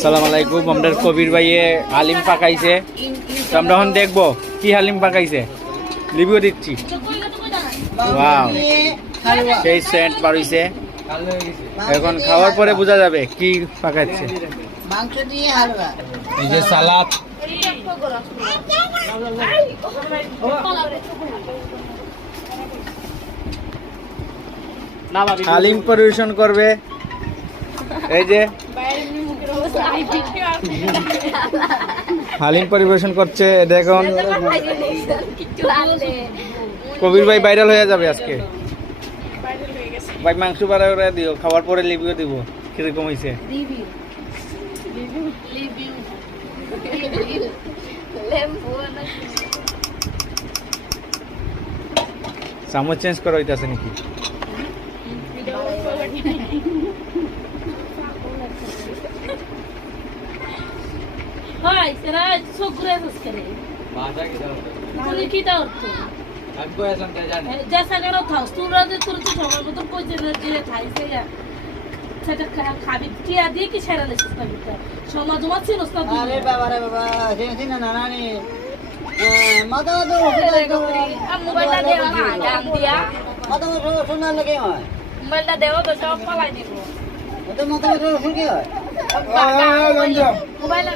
আসসালামু আলাইকুম। আমাদের কবির ভাইয়ে হালিম পাকাইছে, তো আমরা এখন দেখবো কি হালিম পাকাইছে, রিভিউ দিচ্ছি। ওয়াও, সেই সেন্ট বাড়িছে। এখন খাওয়ার পরে বোঝা যাবে কি পাকাচ্ছে। মাংস দিয়ে হালুয়া, এই যে সালাদ, হালিম পরিবেশন করবে। এই যে হালিম পরিবেশন করছে, দেখুন কবির ভাই ভাইরাল হয়ে যাবে আজকে। ভাই মাংস বাড়া করে দিও, খাওয়ার পরে রিভিউ দিব কিরকম হয়েছে। চামচ চেঞ্জ করা হইতাছে নাকি? আরে বাবা রে বাবা, জেনেছি না নানি মাথা মাথা শোনার লাগে হয়, মোবাইলটা দেবো তো সব পালাই দিব। মাথা মাথা কি হয়? মোবাইল